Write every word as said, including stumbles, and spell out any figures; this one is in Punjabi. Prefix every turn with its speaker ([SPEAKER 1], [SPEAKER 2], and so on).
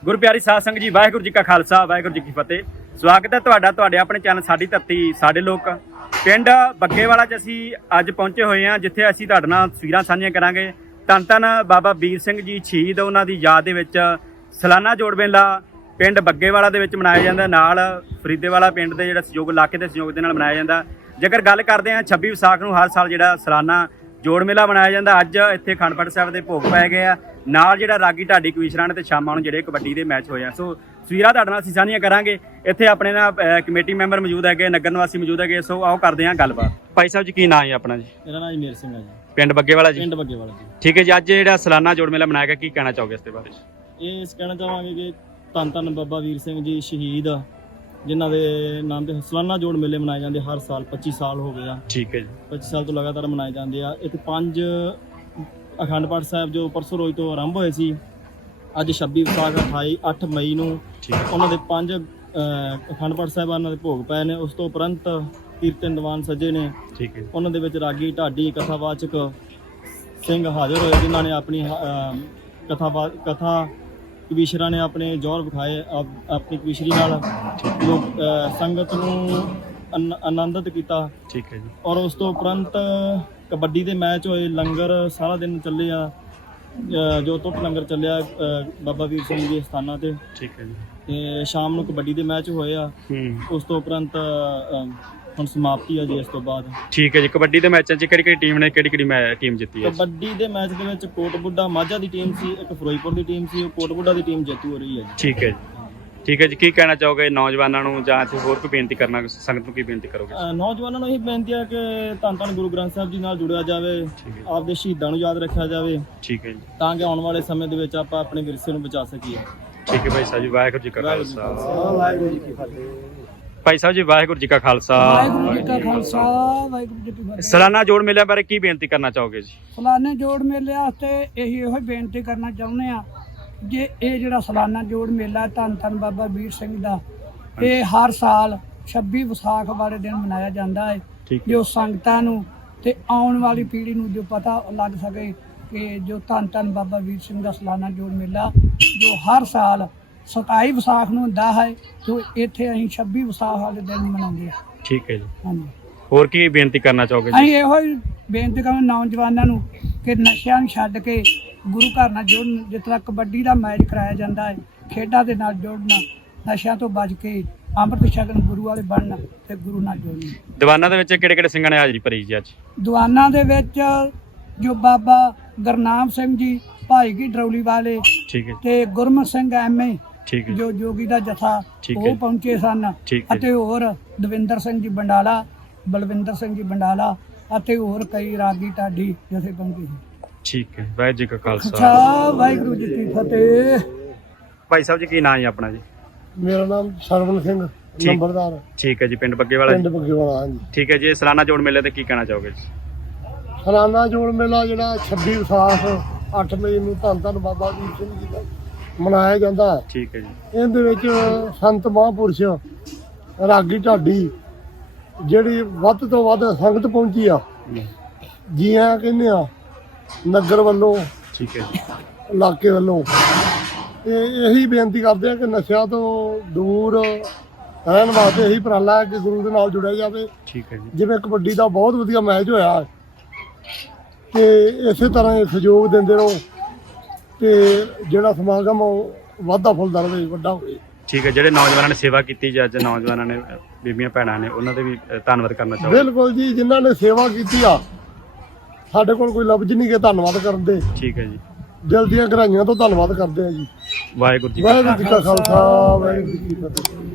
[SPEAKER 1] ਗੁਰੂ ਪਿਆਰੀ ਸਾਧ ਸੰਗਤ ਜੀ, ਵਾਹਿਗੁਰੂ ਜੀ ਕਾ ਖਾਲਸਾ ਵਾਹਿਗੁਰੂ ਜੀ ਕੀ ਫਤਿਹ। ਸਵਾਗਤ ਹੈ ਤੁਹਾਡਾ ਤੁਹਾਡੇ ਆਪਣੇ ਚੈਨਲ ਸਾਡੀ ਧਰਤੀ ਸਾਡੇ ਲੋਕ ਪਿੰਡ ਬੱਗੇਵਾਲਾ 'ਚ ਅਸੀਂ ਅੱਜ ਪਹੁੰਚੇ ਹੋਏ ਹਾਂ, ਜਿੱਥੇ ਅਸੀਂ ਤੁਹਾਡੇ ਨਾਲ ਤਸਵੀਰਾਂ ਸਾਂਝੀਆਂ ਕਰਾਂਗੇ। ਧੰਨ ਧੰਨ ਬਾਬਾ ਵੀਰ ਸਿੰਘ ਜੀ ਸ਼ਹੀਦ, ਉਹਨਾਂ ਦੀ ਯਾਦ ਦੇ ਵਿੱਚ ਸਾਲਾਨਾ ਜੋੜ ਮੇਲਾ ਪਿੰਡ ਬੱਗੇਵਾਲਾ ਦੇ ਵਿੱਚ ਮਨਾਇਆ ਜਾਂਦਾ, ਨਾਲ ਫਰੀਦੇਵਾਲਾ ਪਿੰਡ ਦੇ ਜਿਹੜਾ ਸਹਿਯੋਗ ਇਲਾਕੇ ਦੇ ਸਹਿਯੋਗ ਦੇ ਨਾਲ ਮਨਾਇਆ ਜਾਂਦਾ। ਜੇਕਰ ਗੱਲ ਕਰਦੇ ਹਾਂ ਛੱਬੀ ਵਿਸਾਖ ਨੂੰ ਹਰ ਸਾਲ ਜਿਹੜਾ ਸਾਲਾਨਾ ਜੋੜ ਮੇਲਾ ਮਨਾਇਆ ਜਾਂਦਾ, ਅੱਜ ਇੱਥੇ ਅਖੰਡ ਪਾਠ ਸਾਹਿਬ ਦੇ ਭੋਗ ਪੈ ਗਏ ਆ, ਨਾਲ ਜਿਹੜਾ ਰਾਗੀ ਢਾਡੀ ਕਵੀਸ਼ਰਾਂ ਨੇ ਤੇ ਸ਼ਾਮਾਂ ਨੂੰ ਜਿਹੜੇ ਕਬੱਡੀ ਦੇ ਮੈਚ ਹੋਏ ਆ। ਸੋ ਤਸਵੀਰਾਂ ਤੁਹਾਡੇ ਨਾਲ ਅਸੀਂ ਸਾਂਝੀਆਂ ਕਰਾਂਗੇ। ਇੱਥੇ ਆਪਣੇ ਨਾਲ ਕਮੇਟੀ ਮੈਂਬਰ ਮੌਜੂਦ ਹੈਗੇ, ਨਗਰ ਨਿਵਾਸੀ ਮੌਜੂਦ ਹੈਗੇ। ਸੋ ਆਓ ਕਰਦੇ ਹਾਂ ਗੱਲਬਾਤ। ਭਾਈ ਸਾਹਿਬ ਜੀ, ਕੀ ਨਾਂ ਹੈ ਆਪਣਾ ਜੀ?
[SPEAKER 2] ਮੇਰਾ ਨਾਮ ਮੇਰ ਸਿੰਘ ਹੈ ਜੀ,
[SPEAKER 1] ਪਿੰਡ ਬੱਗੇਵਾਲਾ ਜੀ।
[SPEAKER 2] ਪਿੰਡ ਬੱਗੇਵਾਲਾ ਜੀ।
[SPEAKER 1] ਠੀਕ ਹੈ ਜੀ, ਅੱਜ ਜਿਹੜਾ ਸਾਲਾਨਾ ਜੋੜ ਮੇਲਾ ਮਨਾਇਆ ਗਿਆ, ਕੀ ਕਹਿਣਾ ਚਾਹੋਗੇ ਇਸ ਦੇ ਬਾਰੇ?
[SPEAKER 2] ਇਹ ਇਸ ਕਹਿਣਾ ਚਾਹਾਂਗੇ ਕਿ ਧੰਨ ਧੰਨ ਬਾਬਾ ਵੀਰ ਸਿੰਘ ਜੀ ਸ਼ਹੀਦ, ਜਿਨ੍ਹਾਂ ਦੇ ਨਾਮ ਤੇ ਸਾਲਾਨਾ ਜੋੜ ਮੇਲੇ ਮਨਾਏ ਜਾਂਦੇ ਹਰ ਸਾਲ। ਪੱਚੀ ਸਾਲ ਹੋ ਗਏ ਆ। ਠੀਕ ਹੈ ਜੀ, ਪੱਚੀ ਸਾਲ ਤੋਂ ਲਗਾਤਾਰ ਮਨਾਏ ਜਾਂਦੇ ਆ। ਇੱਥੇ ਪੰਜ ਅਖੰਡ ਪਾਠ ਸਾਹਿਬ ਜੋ ਪਰਸੋਂ ਰੋਜ਼ ਤੋਂ ਆਰੰਭ ਹੋਏ ਸੀ, ਅੱਜ ਛੱਬੀ ਵਿਸਾਖ ਅਠਾਈ ਅੱਠ ਮਈ ਨੂੰ ਉਹਨਾਂ ਦੇ ਪੰਜ ਅਖੰਡ ਪਾਠ ਸਾਹਿਬਾਨਾਂ ਦੇ ਭੋਗ ਪਏ ਨੇ। ਉਸ ਤੋਂ ਉਪਰੰਤ ਕੀਰਤਨ ਦੀਵਾਨ ਸਜੇ ਨੇ। ਠੀਕ ਹੈ, ਉਹਨਾਂ ਦੇ ਵਿੱਚ ਰਾਗੀ ਢਾਡੀ ਕਥਾਵਾਚਕ ਸਿੰਘ ਹਾਜ਼ਰ ਹੋਏ, ਜਿਨ੍ਹਾਂ ਨੇ ਆਪਣੀ ਕਥਾ ਕਥਾ ਕਵੀਸ਼ਰਾਂ ਨੇ ਆਪਣੇ ਜੌਹਰ ਵਿਖਾਏ। ਆਪਣੀ ਕਵੀਸ਼ਰੀ ਨਾਲ ਲੋਕ ਸੰਗਤ ਨੂੰ ਆਨੰਦਿਤ ਕੀਤਾ। ਠੀਕ ਹੈ ਜੀ। ਔਰ ਉਸ ਤੋਂ ਉਪਰੰਤ ਕਬੱਡੀ ਦੇ ਮੈਚ ਹੋਏ, ਲੰਗਰ ਸਾਰਾ ਦਿਨ ਚੱਲੇ ਆ, ਜੋ ਟੁੱਟ ਲੰਗਰ ਚੱਲਿਆ ਬਾਬਾ ਵੀਰ ਸਿੰਘ ਜੀ ਸਥਾਨਾਂ ਤੇ। ਠੀਕ ਹੈ ਜੀ। ਤੇ ਸ਼ਾਮ ਨੂੰ ਕਬੱਡੀ ਦੇ ਮੈਚ ਹੋਏ ਆ। ਉਸ ਤੋਂ ਉਪਰੰਤ ਹੁਣ ਸਮਾਪਤੀ ਆ ਜੀ ਇਸ ਤੋਂ ਬਾਅਦ। ਠੀਕ ਹੈ ਜੀ। ਕਬੱਡੀ ਦੇ ਮੈਚਾਂ 'ਚ ਕਿਹੜੀ ਕਿਹੜੀ ਟੀਮ ਨੇ ਕਿਹੜੀ ਕਿਹੜੀ ਟੀਮ ਜਿੱਤੀ ਹੈ? ਕਬੱਡੀ ਦੇ ਮੈਚ ਦੇ ਵਿੱਚ ਕੋਟਬੁੱਢਾ ਮਾਝਾ ਦੀ ਟੀਮ ਸੀ, ਇੱਕ ਫਿਰੋਜ਼ਪੁਰ ਦੀ ਟੀਮ ਸੀ। ਕੋਟਬੁੱਢਾ ਦੀ ਟੀਮ ਜੇਤੂ ਹੋ ਰਹੀ ਹੈ ਜੀ। ਠੀਕ ਹੈ ਜੀ। ਠੀਕ ਹੈ ਜੀ। ਕੀ ਕਹਿਣਾ ਚਾਹੋਗੇ ਨੌਜਵਾਨਾਂ ਨੂੰ, ਜਾਂ ਇੱਥੇ ਹੋਰ ਕੋਈ ਬੇਨਤੀ ਕਰਨਾ ਸੰਗਤ ਨੂੰ, ਕੀ ਬੇਨਤੀ ਕਰੋਗੇ? ਨੌਜਵਾਨਾਂ ਨੂੰ ਇਹ ਬੇਨਤੀ ਹੈ ਕਿ ਧੰਨ ਧੰਨ ਗੁਰੂ ਗ੍ਰੰਥ ਸਾਹਿਬ ਜੀ ਨਾਲ ਜੁੜਿਆ ਜਾਵੇ, ਆਪਦੇ ਸ਼ਹੀਦਾਂ ਨੂੰ ਯਾਦ ਰੱਖਿਆ ਜਾਵੇ। ਠੀਕ ਹੈ ਜੀ। ਤਾਂ ਕਿ ਆਉਣ ਵਾਲੇ ਸਮੇਂ ਦੇ ਵਿੱਚ ਆਪਾਂ ਆਪਣੇ ਵਿਰਸੇ ਨੂੰ ਬਚਾ ਸਕੀਏ। ਠੀਕ ਹੈ ਭਾਈ ਸਾਹਿਬ ਜੀ, ਵਾਹਿਗੁਰੂ ਜੀ ਕਾ ਖਾਲਸਾ ਵਾਹਿਗੁਰੂ ਜੀ ਕੀ ਫਤਿਹ। ਭਾਈ ਸਾਹਿਬ ਜੀ, ਵਾਹਿਗੁਰੂ ਜੀ ਕਾ ਖਾਲਸਾ
[SPEAKER 3] ਵਾਹਿਗੁਰੂ ਜੀ ਕਾ ਖਾਲਸਾ ਵਾਹਿਗੁਰੂ ਜੀ ਕੀ ਫਤਿਹ।
[SPEAKER 1] ਸਾਲਾਨਾ ਜੋੜ ਮੇਲਿਆਂ ਬਾਰੇ ਕੀ ਬੇਨਤੀ ਕਰਨਾ ਚਾਹੋਗੇ ਜੀ?
[SPEAKER 3] ਸਾਲਾਨਾ ਜੋੜ ਮੇਲੇ ਵਾਸਤੇ ਇਹੀ ਇਹੋ ਬੇਨਤੀ ਕਰਨਾ ਚਾਹੁੰਦੇ ਆ, ਜੇ ਇਹ ਜਿਹੜਾ ਸਾਲਾਨਾ ਜੋੜ ਮੇਲਾ ਧੰਨ ਧੰਨ ਬਾਬਾ ਵੀਰ ਸਿੰਘ ਦਾ, ਇਹ ਹਰ ਸਾਲ ਛੱਬੀ ਵਿਸਾਖ ਵਾਲੇ ਦਿਨ ਮਨਾਇਆ ਜਾਂਦਾ ਹੈ, ਜੋ ਸੰਗਤਾਂ ਨੂੰ ਤੇ ਆਉਣ ਵਾਲੀ ਪੀੜ੍ਹੀ ਨੂੰ ਜੋ ਪਤਾ ਲੱਗ ਸਕੇ ਕਿ ਜੋ ਧੰਨ ਧੰਨ ਬਾਬਾ ਵੀਰ ਸਿੰਘ ਦਾ ਸਾਲਾਨਾ ਜੋੜ ਮੇਲਾ ਜੋ ਹਰ ਸਾਲ ਸਤਾਈ ਵਿਸਾਖ ਨੂੰ ਹੁੰਦਾ ਹੈ, ਤੇ ਇੱਥੇ ਅਸੀਂ ਛੱਬੀ ਵਿਸਾਖ ਵਾਲੇ ਦਿਨ ਮਨਾਉਂਦੇ ਆ। ਠੀਕ ਹੈ ਜੀ। ਹਾਂਜੀ। ਹੋਰ ਕੀ ਬੇਨਤੀ ਕਰਨਾ ਚਾਹੋਗੇ? ਅਸੀਂ ਇਹੋ ਹੀ ਬੇਨਤੀ ਕਰਾਂਗੇ ਨੌਜਵਾਨਾਂ ਨੂੰ ਕਿ ਨਸ਼ਿਆਂ ਨੂੰ ਛੱਡ ਕੇ ਗੁਰੂ ਘਰ ਨਾਲ ਜੁੜਨ। ਜਿਸ ਤਰ੍ਹਾਂ ਕਬੱਡੀ ਦਾ ਮੈਚ ਕਰਾਇਆ ਜਾਂਦਾ ਹੈ, ਖੇਡਾਂ ਦੇ ਨਾਲ ਜੁੜਨਾ, ਨਸ਼ਿਆਂ ਤੋਂ ਬਚ ਕੇ ਅੰਮ੍ਰਿਤ ਛਕਣ, ਗੁਰੂ ਵਾਲੇ ਬਣਨ ਤੇ ਗੁਰੂ ਨਾਲ ਜੁੜਨ। ਦੀਵਾਨਾਂ ਦੇ ਵਿੱਚ ਕਿਹੜੇ ਕਿਹੜੇ ਸਿੰਘਾਂ ਨੇ ਹਾਜ਼ਰੀ ਭਰੀ ਜੀ ਅੱਜ? ਦੀਵਾਨਾਂ ਦੇ ਵਿੱਚ ਜੋ ਬਾਬਾ ਗੁਰਨਾਮ ਸਿੰਘ ਜੀ ਭਾਈ ਕੀ ਡਰੌਲੀ ਵਾਲੇ, ਠੀਕ ਹੈ, ਤੇ ਗੁਰਮਤ ਸਿੰਘ ਐਮਏ, ਠੀਕ ਹੈ, ਜੋ ਜੋਗੀ ਦਾ ਜਥਾ, ਉਹ ਪਹੁੰਚੇ ਸਨ, ਅਤੇ ਹੋਰ ਦਵਿੰਦਰ ਸਿੰਘ ਜੀ ਬੰਡਾਲਾ, ਬਲਵਿੰਦਰ ਸਿੰਘ ਜੀ ਬੰਡਾਲਾ ਅਤੇ ਹੋਰ ਕਈ ਰਾਗੀ ਢਾਡੀ ਜਥੇ ਪਹੁੰਚੇ ਸੀ। ਠੀਕ ਹੈ। ਵਾਹਿਗੁਰੂ ਜੀ ਕਾ ਖਾਲਸਾ ਵਾਹਿਗੁਰੂ ਜੀ ਕੀ ਫਤਿਹ। ਭਾਈ ਸਾਹਿਬ ਜੀ, ਕੀ ਨਾਂ ਹੈ ਆਪਣਾ ਜੀ?
[SPEAKER 4] ਮੇਰਾ ਨਾਮ ਸਰਵਨ ਸਿੰਘ ਨੰਬਰਦਾਰ।
[SPEAKER 1] ਠੀਕ ਹੈ ਜੀ। ਪਿੰਡ ਬੱਗੇਵਾਲਾ? ਪਿੰਡ
[SPEAKER 4] ਬੱਗੇਵਾਲਾ, ਹਾਂਜੀ।
[SPEAKER 1] ਠੀਕ ਹੈ ਜੀ। ਸਾਲਾਨਾ ਜੋੜ ਮੇਲੇ ਤੇ ਕੀ ਕਹਿਣਾ ਚਾਹੋਗੇ ਜੀ?
[SPEAKER 4] ਸਾਲਾਨਾ ਜੋੜ ਮੇਲਾ ਜਿਹੜਾ ਛੱਬੀ ਵਿਸਾਖ ਅੱਠ ਮਈ ਨੂੰ ਧੰਨ ਧੰਨ ਬਾਬਾ ਵੀਰ ਸਿੰਘ ਜੀ ਦਾ ਮਨਾਇਆ ਜਾਂਦਾ ਹੈ। ਠੀਕ ਹੈ ਜੀ। ਇਹਦੇ ਵਿੱਚ ਸੰਤ ਮਹਾਂਪੁਰਸ਼, ਰਾਗੀ ਢਾਡੀ, ਜਿਹੜੀ ਵੱਧ ਤੋਂ ਵੱਧ ਸੰਗਤ ਪਹੁੰਚੀ ਆ, ਜੀ ਹਾਂ ਕਹਿੰਦੇ ਆ ਨਗਰ ਵੱਲੋਂ, ਠੀਕ ਹੈ ਜੀ, ਇਲਾਕੇ ਵੱਲੋਂ। ਤੇ ਇਹੀ ਬੇਨਤੀ ਕਰਦੇ ਆ ਕਿ ਨਸ਼ਿਆਂ ਤੋਂ ਦੂਰ ਰਹਿਣ ਵਾਸਤੇ ਇਹੀ ਉਪਰਾਲਾ ਹੈ ਕਿ ਗੁਰੂ ਦੇ ਨਾਲ ਜੁੜਿਆ ਜਾਵੇ। ਠੀਕ ਹੈ ਜੀ। ਜਿਵੇਂ ਕਬੱਡੀ ਦਾ ਬਹੁਤ ਵਧੀਆ ਮੈਚ ਹੋਇਆ, ਤੇ ਇਸੇ ਤਰ੍ਹਾਂ ਹੀ ਸਹਿਯੋਗ ਦਿੰਦੇ ਰਹੋ, ਤੇ ਜਿਹੜਾ ਸਮਾਗਮ ਉਹ ਵਾਧਾ ਫੁੱਲਦਾ ਰਹੇ, ਵੱਡਾ ਹੋਵੇ। ਠੀਕ ਹੈ। ਜਿਹੜੇ ਨੌਜਵਾਨਾਂ ਨੇ ਸੇਵਾ ਕੀਤੀ ਜੀ ਅੱਜ, ਨੌਜਵਾਨਾਂ ਨੇ, ਬੀਬੀਆਂ ਭੈਣਾਂ ਨੇ, ਉਹਨਾਂ ਦੇ ਵੀ ਧੰਨਵਾਦ ਕਰਨਾ ਚਾਹੁੰਦਾ। ਬਿਲਕੁਲ ਜੀ, ਜਿਨ੍ਹਾਂ ਨੇ ਸੇਵਾ ਕੀਤੀ ਆ, ਸਾਡੇ ਕੋਲ ਕੋਈ ਲਫ਼ਜ਼ ਨਹੀਂ ਕਿ ਧੰਨਵਾਦ ਕਰਨ ਦੇ। ਠੀਕ ਹੈ ਜੀ। ਦਿਲ ਦੀਆਂ ਗਹਿਰਾਈਆਂ ਤੋਂ ਧੰਨਵਾਦ ਕਰਦੇ ਆ ਜੀ। ਵਾਹਿਗੁਰੂ ਜੀ ਵਾਹਿਗੁਰੂ ਜੀ ਕਾ ਖਾਲਸਾ ਵਾਹਿਗੁਰੂ ਜੀ ਕੀ ਫਤਿਹ।